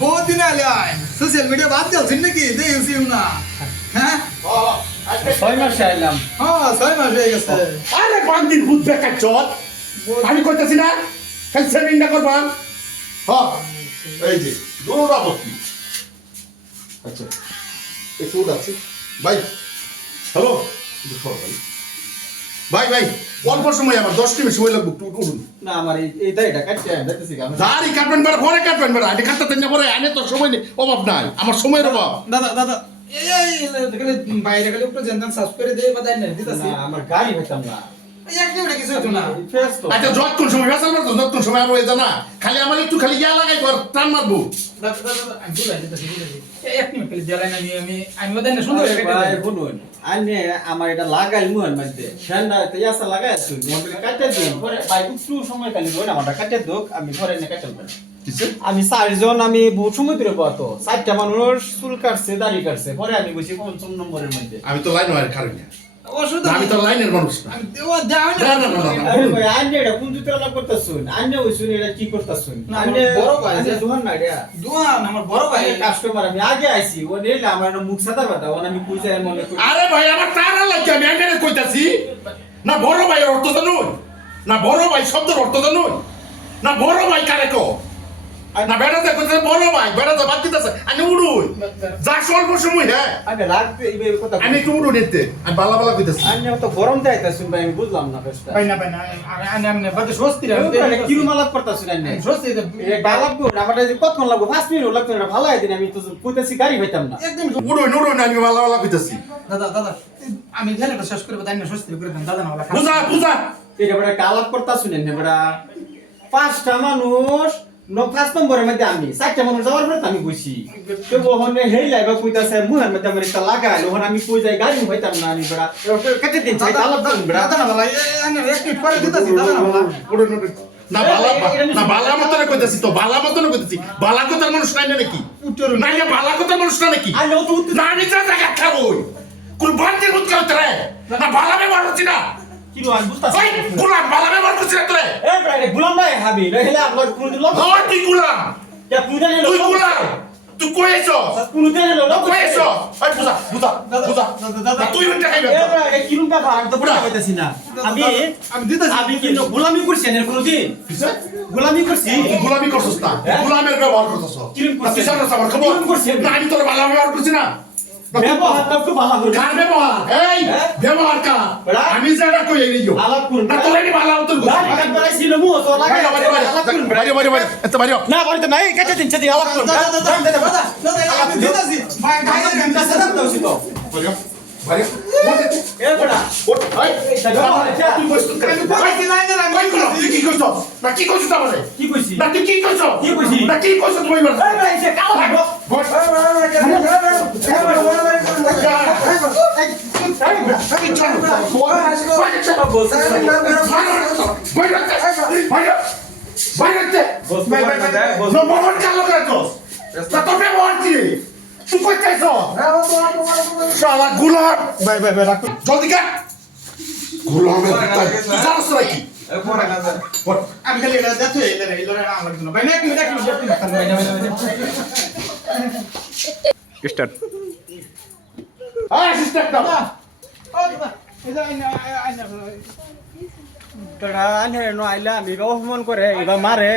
বহুত দিন আলে সোশ্যাল মিডিয়া বাদ দিয়েছেন নাকি? দেখছি না হ্যাঁ? ছয় মাসে আইলাম। হ্যাঁ ছয় মাস হয়ে গেছে। আরে বান্দির ভূত দেখা চত আমি কইতাছি না খালি সেভিংটা করবা হ্যাঁ এই যে দৌড়া বসি আচ্ছা একটু আছে। ভাই হ্যালো ভাই। ভাই ভাই অল্প সময় আমার দশ মিনিট সময় লাগবে একটু উঠুন না আমার এই এই দাড়িটা কাটতে দেখতেছি আমি দাড়ি কাটবেন বেড়া পরে কাটবেন বেড়া। আগে কাটতে না পরে আনে তো সময় নেই অভাব নাই আমার সময়ের অভাব। দাদা দাদা এই বাইরে জানতাম সার্চ করে দিয়ে দিতাছি আমার গাড়ি পেতাম না। আচ্ছা যতক্ষণ সময় ভেসাল মারতো যতক্ষণ সময় আর খালি আমার একটু খালি গিয়া লাগাই কর টান মারবো। আমি বুঝাই দিতাছি বুঝাই এই এক মিনিট খালি জ্বালাই না আমি আমার এটা লাগাই মধ্যে। লাগাই দিন একটু সময় আমারটা দোক চারজন আমি বহুত সময় ধরে পাতো চারটা মানুষ চুল কাটছে দাড়ি কাটছে পরে আমি বসি পঞ্চম নম্বরের মধ্যে। আমি তো লাইন কারণ আমি তো লাইনের মানুষ না। আরে ভাই আমার বড় ভাই কাস্টমার আমি আগে আইছি ও নেলে আমার মুখ সাদা বাতা ও আমি কই যায় মনে করি। আরে ভাই আমার তারা লাগে আমি এখানে কইতাছি। না বড় ভাইয়ের অর্থ জানুন। না বড় ভাই শব্দের অর্থ জানুন। না বড় ভাই কারে কো না বেড়াতে কইতাছে বড় ভাই বেড়াতে বাদ দিতেছে। আমি উড়ুই। যা স্বল্প সময় হ্যাঁ। আগে রাখতে এইভাবে কথা আমি একটু উড়ুন এতে আমি বালা বালা কইতাছি। আন্নে তো গরম দেখাইতাছুন ভাই আমি বুঝলাম না বেশটা ভাই না ভাই না আমি আমি আমি বাদে স্বস্তি রে কি রুম আলাপ করতাছুন আন্নে স্বস্তি ডালাপ কো আমার যে কতক্ষণ লাগবো? 5 মিনিট লাগতো এটা ভালো আইদিন আমি তো কইতাছি গাড়ি পাইতাম না। একদম উড়ুন উড়ুন আমি বালা বালা কইতাছি। দাদা দাদা আমি ঝালেটা শেষ করে বাদাই না স্বস্তি করে দেন দাদা না বুঝা বুঝা। এটা বড় একটা আলাপ করতাছুন এনে বড়। পাঁচটা মানুষ ন পাঁচ নম্বরের মধ্যে আমি চারটা মানুষ যাওয়ার পরে তো আমি বসি তো ওখানে হেই লাইবা কইতাছে মুহার মধ্যে আমার একটা লাগাই ওখানে আমি কই যাই গাড়ি হইতাম না আমি বড়। কেটে দিন চাই আলাপ করুন বড়। দাদা না বলা আমি এক মিনিট পরে দিতাছি দাদা না বলা উড়ুন উড়ুন না বালা না বালা মতন কইতাছি তো বালা মতন কইতাছি। বালা কথার মানুষ নাই না নাকি? উত্তর না ইয়া বালা কথার মানুষ না নাকি? না আমি যা জায়গা খাব কোন বান্দির বুঝ করতে রে? না বালা ব্যবহার হচ্ছে না। কি রো আমি বুঝতাছি ওই গোলাম বালা ব্যবহার করছিস না তোরে। এ বড় এটা গুলাম ভাই হাবি নইলে আপনার কোনদিন লোক ওই তুই গোলাম? কে পুজা নিলো তুই গোলাম? তুই কইছ কোনদিন নিলো লোক কইছ ওই বুঝা বুঝা বুঝা। না তুই উঠে খাইবে এ বড় এটা কি রুম কা ভাড়া তো বুঝা। পাইতাছি না। আমি আমি দিতাছি। আমি কি গোলামি করছি না কোনদিন গোলামি করছি। গোলামি করছিস না। গোলামের ব্যবহার করছিস। কিরম করছিস? তুই জানাস আমার খবর কিরম করছিস? না আমি তোর বালা ব্যবহার করছি না। ব্যবহারটা একটু ভালো করে কার ব্যবহার এই হ্যাঁ? ব্যবহার কা আমি যেটা কই এই নিও আলাপ করুন না তোর এই বালা উত্তর গাড়ি কাটবার ছিল মু তো লাগে বাইরে বাইরে আলাপ করুন বাইরে বাইরে বাইরে এত বাইরে না বাড়িতে নাই কেটে দিন চেদি আলাপ করুন দাদা দাদা দাদা দাদা আমি দিতাছি ভাই কাছে দাও বাইরে বাইরে এ বড়া ওঠ ভাই তুই বস তুই আমি কইছি না না আমি কই করো তুই কি করছ না কি করছ তাহলে কি কইছি না তুই কি করছ কি কইছি? না কি করছ তুই বল এই ভাই সে কালো ভাগো বল আমি চল বাইরে চল বলছ বাইরে বাইরে বাইরে বস বস No মোহন চালু করে তো তা তো ব্যবহার কি তুই কই চাইছ শালা গুলাম। ভাই ভাই ভাই রাখো। জলদি কাট গুলামের পুত্র তুই জানাস না কি? বল আমি খালি এটা দেখো এই আমার জন্য। ভাই না স্টার্ট আয় ও আইনা আইনা নো আইলা আমি অপমান করে এবা মারে।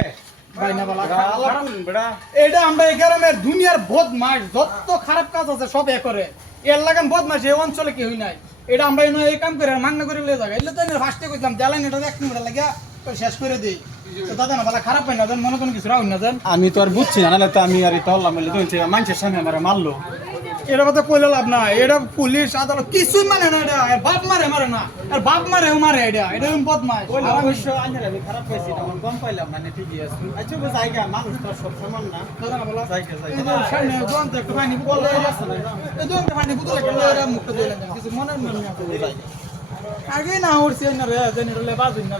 এটা আমরা এই গ্রামের দুনিয়ার বদমাস যত খারাপ কাজ আছে সব এ করে। এর লাগান বদমাস এই অঞ্চলে কেউই নাই। এটা আমরা এই কাম করে করে লিয়ে যাবে এলে তো এনে ফার্স্টে কইলাম জ্বালানি এটা এক মিনিট লাগিয়া শেষ করে দেই। দাদা না খারাপ না দেন কোনো কিছু রাখুন না আমি তো আর বুঝছি না নাহলে তো আমি আর এটা মানুষের সামনে আমার মারলো। এটা কথা কইলে লাভ না এটা পুলিশ আদালত কিছুই মানে না এটা। এর বাপ মারে মারে না। এর বাপ মারে মারে এটা। এটা এরকম বদমাস বলে অবশ্য আমি খারাপ পাইছি না আমার কম পাইলাম না ঠিকই আছে আচ্ছা বস আইগা মানুষ তো সব সমান না। দাদা বলা। যাইগা যে সামনে দোকান তো একটু পানি বোতল আছে। না। এই দোকান পানি বোতল একটা মুখটা দিয়ে কিছু মনে মনে না আগে না উঠছে না রে জানি রে বাজুন না